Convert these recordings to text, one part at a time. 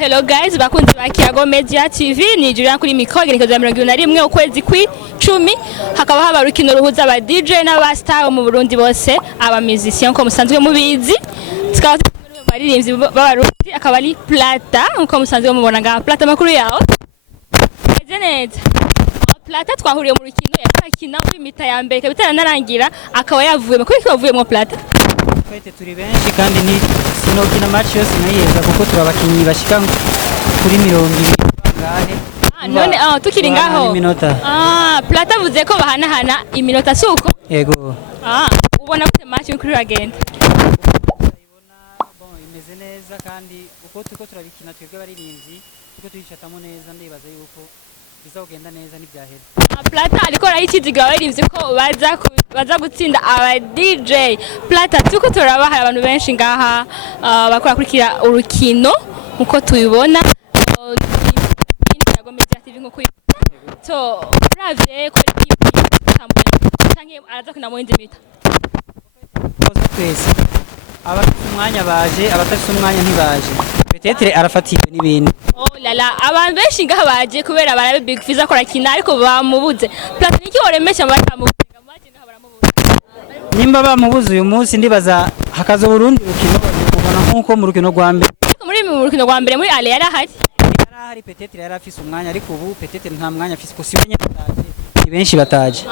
Hello guys, bakunzi ba Kiyago Media TV, ni Julian kuri mikro gerekezo ya 21 ukwezi kw'icumi. Hakaba haba urukino ruhuza aba DJ n'aba star mu Burundi bose, aba musician ko musanzwe mubizi. Tukaba baririmbyi b'abarundi akaba ari Plata, nko musanzwe mubona nga Plata makuru yawo. Neza. Plata twahuriye mu rukino yakina muri mita ya mbere kabitara narangira akaba yavuye mu kuri yavuye mu Plata. Twete turi benshi kandi ni sinokina match yose nayeza kuko turabakinyi bashika kuri 200 ngahe. None tukiri ngaho. Plata vuze ko bahanahana iminota suko? Yego. Ubona gute match kuri ragenda? Ibona bon imeze neza kandi uko tuko turabikina twebwe baririmbyi tuko tuyishatamo neza ndibaza yuko bizogenda neza n'ibyahera. Plata ariko rayikiziga baririmbye ko baza gutsinda aba DJ. Plata tuko turabaha abantu benshi ngaha bakora kurikira urukino uko tubibona. Kiyago Media TV nko so ravye ko cyangwa araza kuna muindi mita. Koza twese abafite umwanya baje abatafite umwanya ntibaje. Petetre arafatiwe n'ibintu. Lala abantu benshi ngaha baje kubera barabe Big Fizz akora kina ariko bamubuze. Plata niki oremesha batamubuze maje ngaha baramubuze. Nimba bamubuze uyu munsi ndibaza hakaza Burundi rukino ubona nkuko mu rukino rwa mbere. Muri mu rukino rwa mbere muri Ale yarahari. Yarahari Petetre yarafise umwanya ariko ubu Petetre nta mwanya afise ko sibenye bataje. Ni benshi bataje.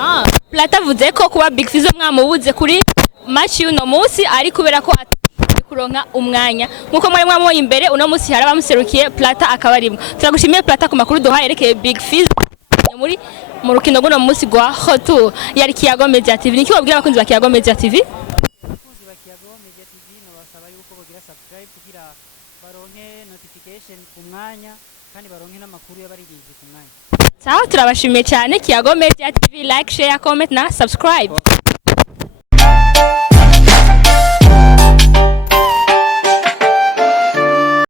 Plata vuze ko kuba Big Fizz mwamubuze kuri match y'uno munsi ari kubera ko kuronka umwanya nkuko muri mwamwoye imbere uno munsi hari abamuserukiye Plata akabarimwe. Turagushimiye Plata ku makuru duhaye yerekeye Big Fizz muri mu rukino rw'uno munsi gwa Hotu yari Kiyago Media TV. Niki wabwira abakunzi ba Kiyago Media TV? Abakunzi ba Kiyago Media TV no basaba yuko bogira subscribe kugira baronke notification ku mwanya kandi baronke n'amakuru y'abaririmbyi ku mwanya. Sawa turabashimiye cyane. Kiyago Media TV, like, share, comment na subscribe.